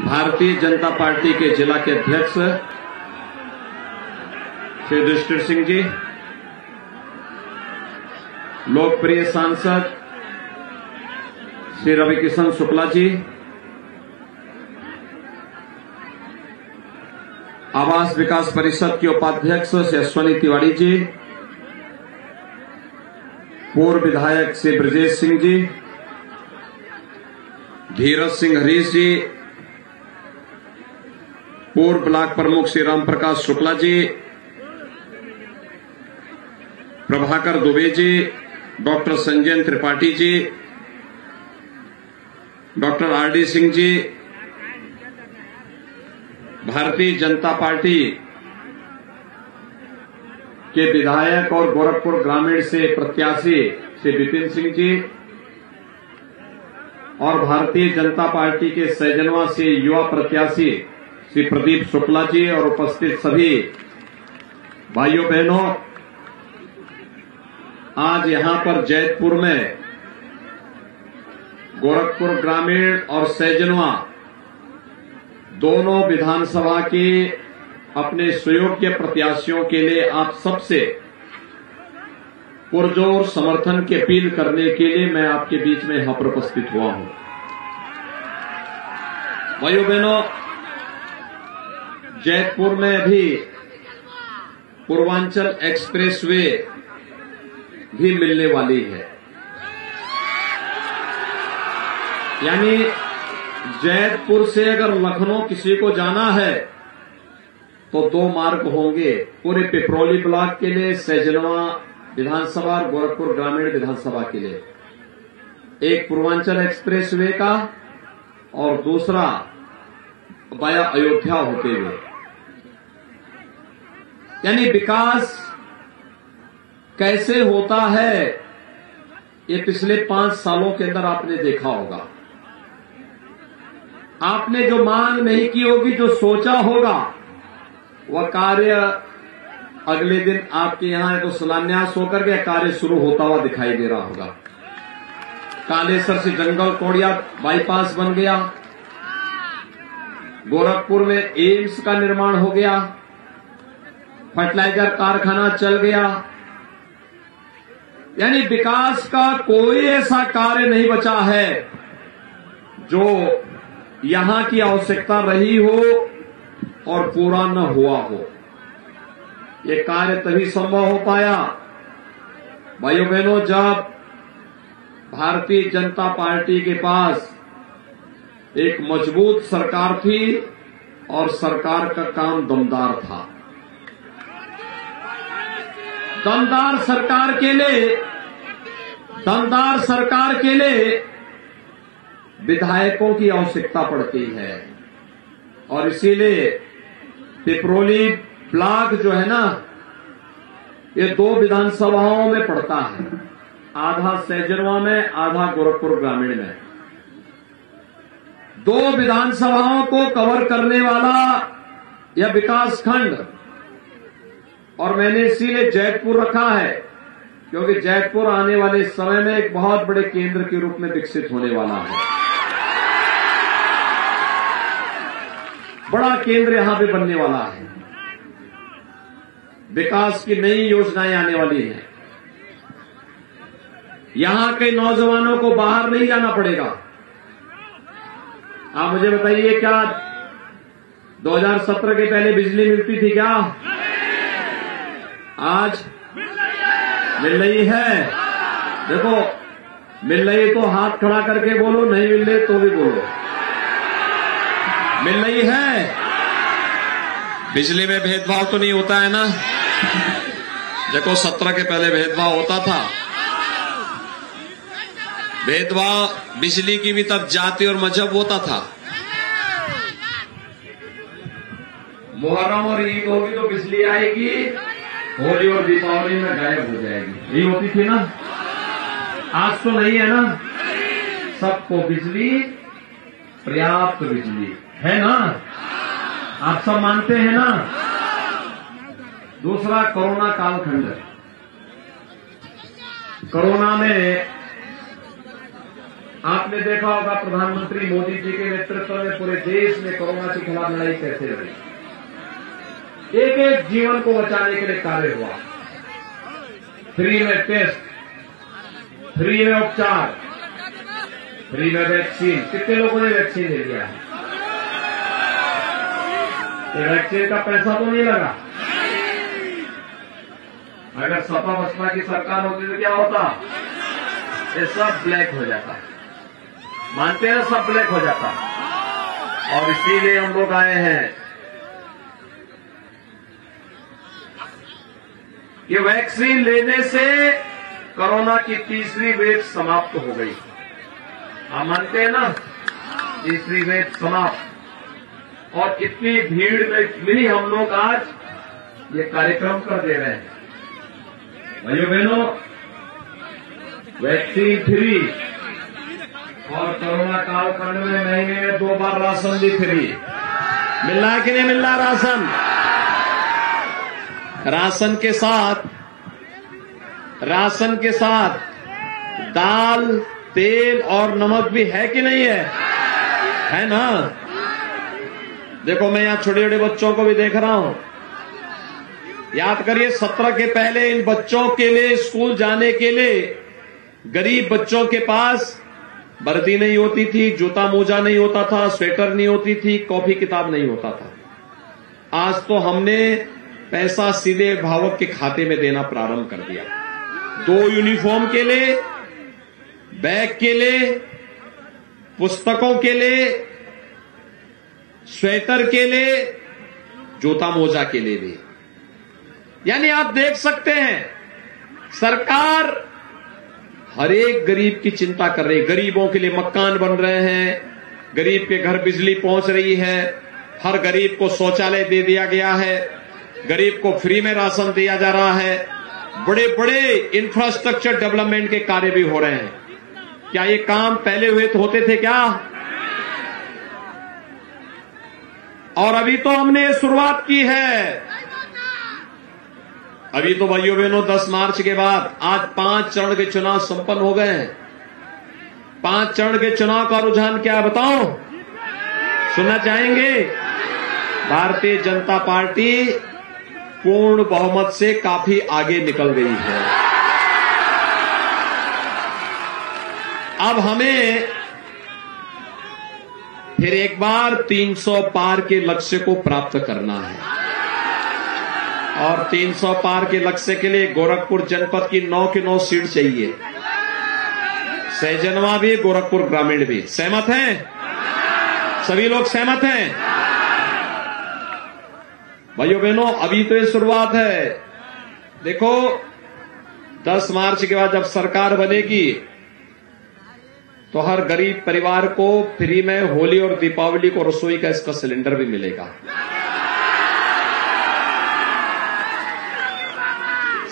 Bharatiya Janata party के जिला के अध्यक्ष श्री युधिष्ठिर सिंह जी, लोकप्रिय सांसद श्री रविकिशन शुक्ला जी, आवास विकास परिषद के उपाध्यक्ष श्री अश्वनी तिवारी जी, पूर्व विधायक श्री ब्रजेश सिंह जी, धीरज सिंह हरीश जी, पूर्व ब्लॉक प्रमुख Shri Ram Prakash Shukla ji, Prabhakar Dubey ji, doctor Sanjay Tripathi ji, doctor RD Singh ji, Bharatiya Janata party के विधायक और गोरखपुर ग्रामीण से प्रत्याशी श्री विपिन सिंह जी और भारतीय जनता पार्टी के सैजनवा से युवा प्रत्याशी श्री प्रदीप शुक्ला जी और उपस्थित सभी भाइयों बहनों, आज यहां पर जैतपुर में गोरखपुर ग्रामीण और सैजनवा दोनों विधानसभा के अपने सुयोग्य प्रत्याशियों के लिए आप सबसे पुरजोर समर्थन की अपील करने के लिए मैं आपके बीच में यहां पर उपस्थित हुआ हूं। भाइयों बहनों, जैतपुर में अभी पूर्वांचल एक्सप्रेसवे भी मिलने वाली है, यानी जैतपुर से अगर लखनऊ किसी को जाना है तो दो मार्ग होंगे पूरे पिपरौली ब्लॉक के लिए, सैजनवा विधानसभा और गोरखपुर ग्रामीण विधानसभा के लिए। एक पूर्वांचल एक्सप्रेसवे का और दूसरा वाया अयोध्या होते हुए, यानी विकास कैसे होता है ये पिछले 5 सालों के अंदर आपने देखा होगा। आपने जो मांग नहीं की होगी, जो सोचा होगा, वह कार्य अगले दिन आपके यहां तो शिलान्यास होकर के कार्य शुरू होता हुआ दिखाई दे रहा होगा। कालेसर से जंगल कोड़िया बाईपास बन गया, गोरखपुर में एम्स का निर्माण हो गया, फर्टिलाइजर कारखाना चल गया, यानी विकास का कोई ऐसा कार्य नहीं बचा है जो यहां की आवश्यकता रही हो और पूरा न हुआ हो। ये कार्य तभी संभव हो पाया भाइयों बहनों जब भारतीय जनता पार्टी के पास एक मजबूत सरकार थी और सरकार का काम दमदार था। दमदार सरकार के लिए विधायकों की आवश्यकता पड़ती है और इसीलिए पिपरौली ब्लॉक जो है ना, ये 2 विधानसभाओं में पड़ता है, आधा सैजनवा में, आधा गोरखपुर ग्रामीण में। 2 विधानसभाओं को कवर करने वाला यह विकास खंड, और मैंने इसीलिए जैतपुर रखा है क्योंकि जैतपुर आने वाले समय में एक बहुत बड़े केंद्र के रूप में विकसित होने वाला है। बड़ा केंद्र यहां पे बनने वाला है, विकास की नई योजनाएं आने वाली हैं। यहां के नौजवानों को बाहर नहीं जाना पड़ेगा। आप मुझे बताइए, क्या 2017 के पहले बिजली मिलती थी क्या? आज मिल रही है। देखो, मिल रही तो हाथ खड़ा करके बोलो, नहीं मिल रही तो भी बोलो। मिल रही है। बिजली में भेदभाव तो नहीं होता है ना? देखो, 17 के पहले भेदभाव होता था। भेदभाव बिजली की भी तब जाति और मजहब होता था। मुहर्रम और ईद होगी तो बिजली आएगी, होली और दीपावली में गायब हो जाएगी। यही होती थी ना? आज तो नहीं है ना? सबको बिजली, पर्याप्त बिजली है ना? आप सब मानते हैं ना? दूसरा कोरोना कालखंड। कोरोना में आपने देखा होगा प्रधानमंत्री मोदी जी के नेतृत्व में पूरे देश में कोरोना के खिलाफ लड़ाई कैसे लड़ी। एक एक जीवन को बचाने के लिए कार्य हुआ। फ्री में टेस्ट, फ्री में उपचार, फ्री में वैक्सीन। कितने लोगों ने वैक्सीन ले लिया है? ये वैक्सीन का पैसा तो नहीं लगा। अगर सपा बसपा की सरकार होती तो क्या होता? ये सब ब्लैक हो जाता। मानते हैं, सब ब्लैक हो जाता। और इसीलिए हम लोग आए हैं कि वैक्सीन लेने से कोरोना की तीसरी वेव समाप्त हो गई। आप मानते हैं ना? तीसरी वेव समाप्त। और इतनी भीड़ में मिली हम लोग आज ये कार्यक्रम कर दे रहे हैं। भाइयों बहनों, वैक्सीन फ्री और कोरोना कालखंड में महीने में 2 बार राशन भी फ्री। मिल रहा है कि नहीं मिल रहा राशन? राशन के साथ दाल, तेल और नमक भी है कि नहीं है? है ना? देखो, मैं यहां छोटे छोटे बच्चों को भी देख रहा हूं। याद करिए, 17 के पहले इन बच्चों के लिए स्कूल जाने के लिए गरीब बच्चों के पास वर्दी नहीं होती थी, जूता मोजा नहीं होता था, स्वेटर नहीं होती थी, कॉपी किताब नहीं होता था। आज तो हमने पैसा सीधे अभिभावक के खाते में देना प्रारंभ कर दिया। 2 यूनिफॉर्म के लिए, बैग के लिए, पुस्तकों के लिए, स्वेटर के लिए, जूता मोजा के लिए भी। यानी आप देख सकते हैं, सरकार हर एक गरीब की चिंता कर रही है। गरीबों के लिए मकान बन रहे हैं, गरीब के घर बिजली पहुंच रही है, हर गरीब को शौचालय दे दिया गया है, गरीब को फ्री में राशन दिया जा रहा है, बड़े बड़े इंफ्रास्ट्रक्चर डेवलपमेंट के कार्य भी हो रहे हैं। क्या ये काम पहले होते थे क्या? और अभी तो हमने शुरुआत की है। अभी तो भाइयों बहनों, 10 मार्च के बाद आज 5 चरण के चुनाव संपन्न हो गए हैं। 5 चरण के चुनाव का रुझान क्या है बताओ? सुनना चाहेंगे? भारतीय जनता पार्टी पूर्ण बहुमत से काफी आगे निकल गई है। अब हमें फिर एक बार 300 पार के लक्ष्य को प्राप्त करना है। और 300 पार के लक्ष्य के लिए गोरखपुर जनपद की 9 की 9 सीट चाहिए। सहजनवा भी, गोरखपुर ग्रामीण भी। सहमत हैं? सभी लोग सहमत हैं? भाइयों बहनों, अभी तो ये शुरुआत है। देखो, 10 मार्च के बाद जब सरकार बनेगी तो हर गरीब परिवार को फ्री में होली और दीपावली को रसोई का इसका सिलेंडर भी मिलेगा।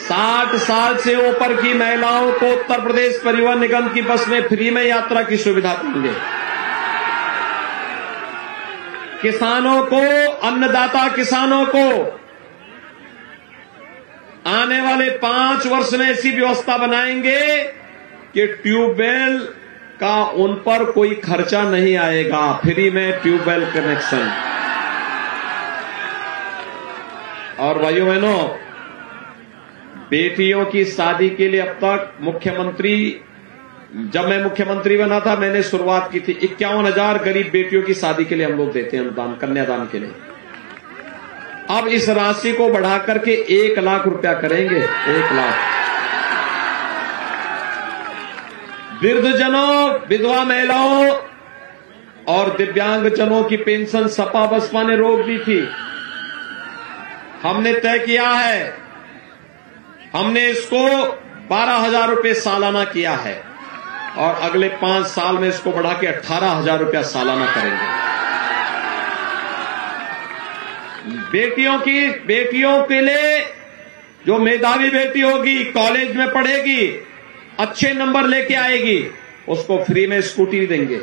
60 साल से ऊपर की महिलाओं को उत्तर प्रदेश परिवहन निगम की बस में फ्री में यात्रा की सुविधा देंगे। किसानों को, अन्नदाता किसानों को आने वाले 5 वर्ष में ऐसी व्यवस्था बनाएंगे कि ट्यूबवेल का उन पर कोई खर्चा नहीं आएगा। फ्री में ट्यूबवेल कनेक्शन। और भाइयों बहनों, बेटियों की शादी के लिए अब तक मुख्यमंत्री, जब मैं मुख्यमंत्री बना था मैंने शुरुआत की थी, 51,000 गरीब बेटियों की शादी के लिए हम लोग देते हैं अनुदान, कन्यादान के लिए। अब इस राशि को बढ़ाकर के 1 लाख रुपया करेंगे। 1 लाख। वृद्धजनों, विधवा महिलाओं और दिव्यांगजनों की पेंशन सपा बसपा ने रोक दी थी। हमने तय किया है, हमने इसको 12,000 रुपये सालाना किया है और अगले 5 साल में इसको बढ़ा के 18,000 रुपया सालाना करेंगे। बेटियों के लिए जो मेधावी बेटी होगी, कॉलेज में पढ़ेगी, अच्छे नंबर लेके आएगी, उसको फ्री में स्कूटी देंगे।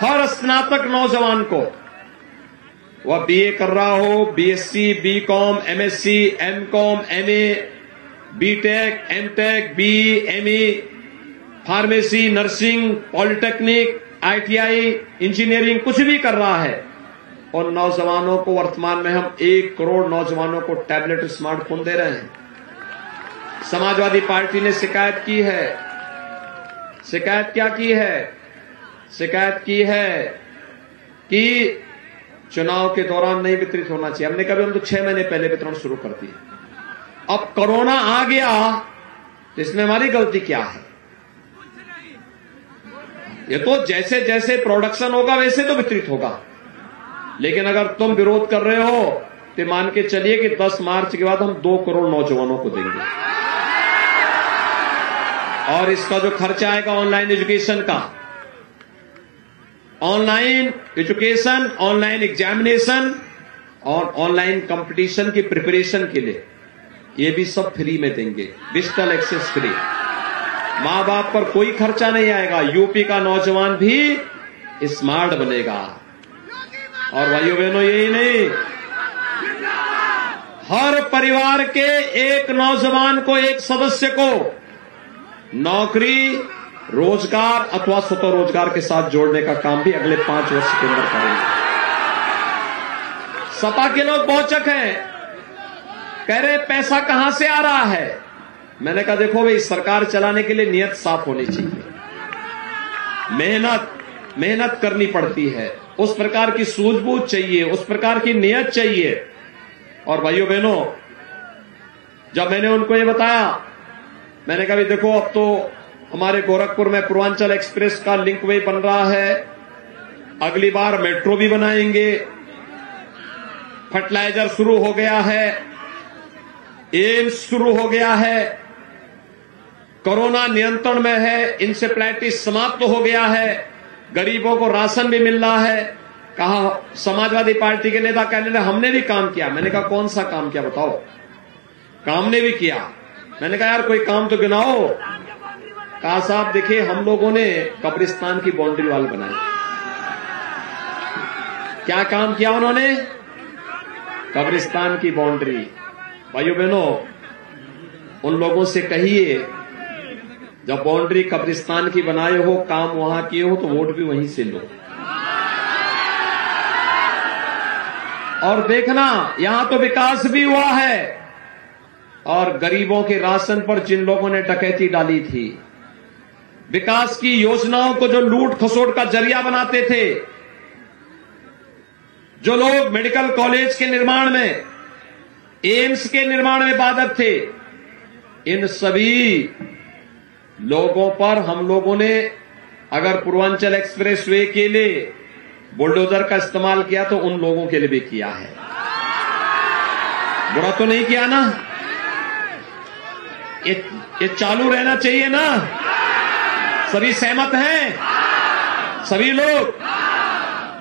हर स्नातक नौजवान को, वह बीए कर रहा हो, BSc, BCom, MSc, MCom, MA, BTech, MTech, BE, ME, pharmacy, nursing, polytechnic, ITI, engineering कुछ भी कर रहा है, और नौजवानों को वर्तमान में हम 1 करोड़ नौजवानों को टैबलेट, स्मार्टफोन दे रहे हैं। समाजवादी पार्टी ने शिकायत की है। शिकायत क्या की है? शिकायत की है कि चुनाव के दौरान नहीं वितरित होना चाहिए। हमने कहा हम तो 6 महीने पहले वितरण शुरू कर दिए। अब कोरोना आ गया तो इसमें हमारी गलती क्या है? ये तो जैसे जैसे प्रोडक्शन होगा वैसे तो वितरित होगा, लेकिन अगर तुम विरोध कर रहे हो तो मान के चलिए कि 10 मार्च के बाद हम 2 करोड़ नौजवानों को देंगे, और इसका जो खर्चा आएगा ऑनलाइन एजुकेशन का, ऑनलाइन एजुकेशन, ऑनलाइन एग्जामिनेशन और ऑनलाइन कंपटीशन की प्रिपरेशन के लिए, ये भी सब फ्री में देंगे, डिजिटल एक्सेस फ्री। मां बाप पर कोई खर्चा नहीं आएगा। यूपी का नौजवान भी स्मार्ट बनेगा। और भाइयों बहनों, यही नहीं, हर परिवार के एक नौजवान को, एक सदस्य को नौकरी, रोजगार अथवा स्वतः रोजगार के साथ जोड़ने का काम भी अगले 5 वर्ष के अंदर करेंगे। सपा के लोग बहुचक हैं, कह रहे पैसा कहां से आ रहा है। मैंने कहा देखो भाई, सरकार चलाने के लिए नियत साफ होनी चाहिए, मेहनत करनी पड़ती है, उस प्रकार की सूझबूझ चाहिए, उस प्रकार की नियत चाहिए। और भाइयों बहनों, जब मैंने उनको ये बताया, मैंने कहा देखो अब तो हमारे गोरखपुर में पूर्वांचल एक्सप्रेस का लिंक वे बन रहा है, अगली बार मेट्रो भी बनाएंगे, फर्टिलाइजर शुरू हो गया है, एम्स शुरू हो गया है, कोरोना नियंत्रण में है, इंसेफ्लाइटिस समाप्त हो गया है, गरीबों को राशन भी मिल रहा है। कहा समाजवादी पार्टी के नेता कहने लगे हमने भी काम किया। मैंने कहा कौन सा काम किया बताओ? काम ने भी किया। मैंने कहा यार कोई काम तो गिनाओ। कहा साहब देखिए, हम लोगों ने कब्रिस्तान की बाउंड्री वाल बनाई। क्या काम किया उन्होंने? कब्रिस्तान की बाउंड्री। भाइयों बहनों, उन लोगों से कहिए जब बाउंड्री कब्रिस्तान की बनाए हो, काम वहां किए हो, तो वोट भी वहीं से लो। और देखना, यहां तो विकास भी हुआ है, और गरीबों के राशन पर जिन लोगों ने डकैती डाली थी, विकास की योजनाओं को जो लूट खसोट का जरिया बनाते थे, जो लोग मेडिकल कॉलेज के निर्माण में, एम्स के निर्माण में बाधक थे, इन सभी लोगों पर हम लोगों ने अगर पूर्वांचल एक्सप्रेस वे के लिए बुलडोजर का इस्तेमाल किया तो उन लोगों के लिए भी किया है। बुरा तो नहीं किया ना? ये चालू रहना चाहिए ना? सभी सहमत हैं, सभी लोग।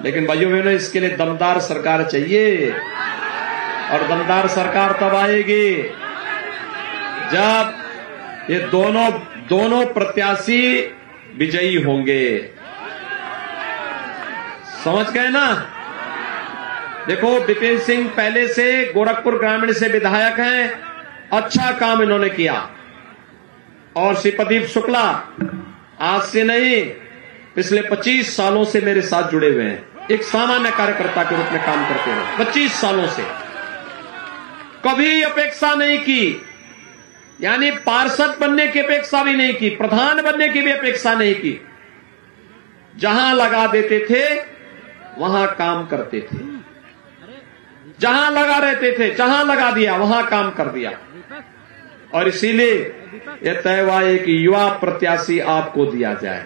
लेकिन भाइयों बहनों, इसके लिए दमदार सरकार चाहिए, और दमदार सरकार तब आएगी जब ये दोनों प्रत्याशी विजयी होंगे। समझ गए ना? देखो, विपिन सिंह पहले से गोरखपुर ग्रामीण से विधायक हैं, अच्छा काम इन्होंने किया। और श्री प्रदीप शुक्ला आज से नहीं, पिछले 25 सालों से मेरे साथ जुड़े हुए हैं, एक सामान्य कार्यकर्ता के रूप में काम करते हुए 25 सालों से। कभी अपेक्षा नहीं की, यानी पार्षद बनने की अपेक्षा भी नहीं की, प्रधान बनने की भी अपेक्षा नहीं की। जहां लगा देते थे वहां काम करते थे, जहां लगा रहते थे, जहां लगा दिया वहां काम कर दिया। और इसीलिए यह तय हुआ एक युवा प्रत्याशी आपको दिया जाए।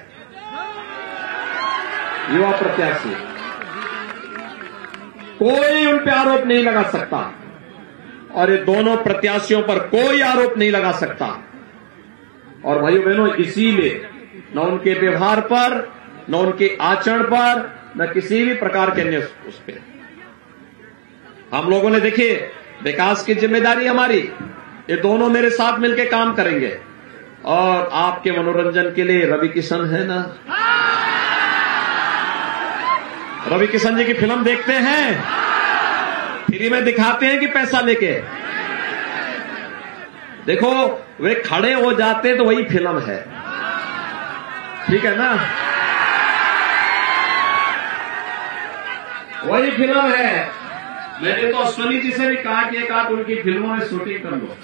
युवा प्रत्याशी, कोई उन पर आरोप नहीं लगा सकता, और ये दोनों प्रत्याशियों पर कोई आरोप नहीं लगा सकता। और भाइयों बहनों, इसीलिए न उनके व्यवहार पर, न उनके आचरण पर, न किसी भी प्रकार के अन्य उस पर हम लोगों ने, देखिए, विकास की जिम्मेदारी हमारी, ये दोनों मेरे साथ मिलकर काम करेंगे। और आपके मनोरंजन के लिए रवि किशन है ना? रवि किशन जी की फिल्म देखते हैं, फ्री में दिखाते हैं कि पैसा लेके? देखो, वे खड़े हो जाते तो वही फिल्म है। ठीक है ना? वही फिल्म है। मैंने तो अश्वनी जी से भी कहा कि एक आध उनकी फिल्मों में शूटिंग कर लो।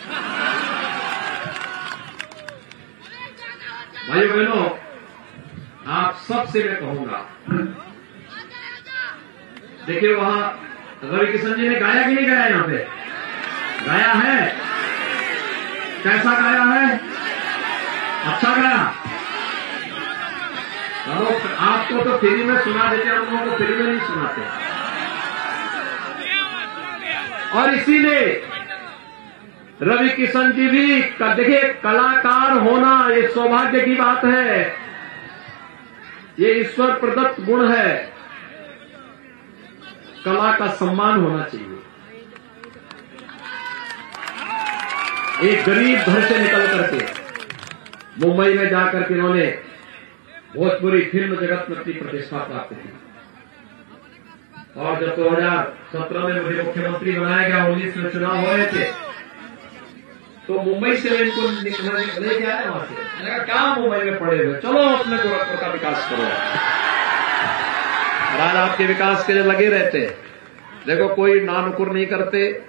भाइयों बहनों, आप सबसे मैं कहूंगा, देखिए वहां रवि किशन जी ने गाया कि नहीं गाया? यहां पे गाया है। कैसा गाया है? अच्छा गाया। आपको तो फ्री में सुना देते, हम लोगों को फ्री में नहीं सुनाते। और इसीलिए रवि किशन जी भी, देखिए कलाकार होना ये सौभाग्य की बात है, ये ईश्वर प्रदत्त गुण है। कला का सम्मान होना चाहिए। एक गरीब घर से निकल करके मुंबई में जाकर के इन्होंने भोजपुरी फिल्म जगत में अपनी प्रतिष्ठा प्राप्त की। और जब 2017 में मुझे मुख्यमंत्री बनाया गया, 19 में चुनाव हो रहे थे, तो मुंबई से इनको लेके आया वहां से। मैंने कहा क्या मुंबई में पड़े हुए, चलो अपने गोरखपुर का विकास करो। आज आपके विकास के लिए लगे रहते। देखो कोई नानुकुर नहीं करते,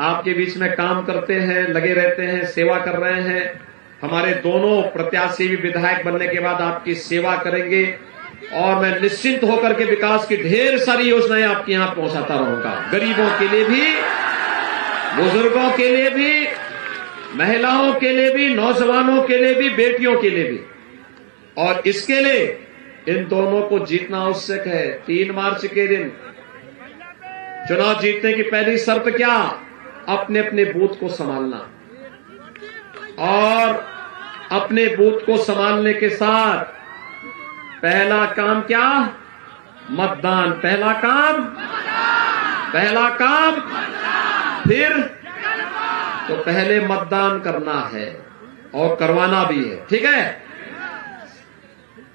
आपके बीच में काम करते हैं, लगे रहते हैं, सेवा कर रहे हैं। हमारे दोनों प्रत्याशी भी विधायक बनने के बाद आपकी सेवा करेंगे और मैं निश्चिंत होकर के विकास की ढेर सारी योजनाएं आपके यहां पहुंचाता रहूंगा। गरीबों के लिए भी, बुजुर्गों के लिए भी, महिलाओं के लिए भी, नौजवानों के लिए भी, बेटियों के लिए भी। और इसके लिए इन दोनों को जीतना आवश्यक है। 3 मार्च के दिन चुनाव जीतने की पहली शर्त क्या? अपने अपने बूथ को संभालना। और अपने बूथ को संभालने के साथ पहला काम क्या? मतदान। पहला काम फिर तो पहले मतदान करना है और करवाना भी है। ठीक है?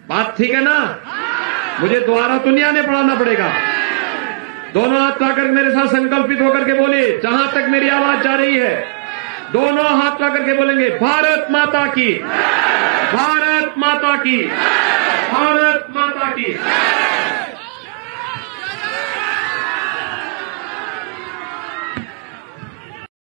बात ठीक है ना? मुझे दोबारा दुनिया में पढ़ाना पड़ेगा। दोनों हाथ उठाकर मेरे साथ संकल्पित होकर के बोले, जहां तक मेरी आवाज जा रही है, दोनों हाथ उठा करके बोलेंगे, भारत माता की, भारत माता की, भारत माता की।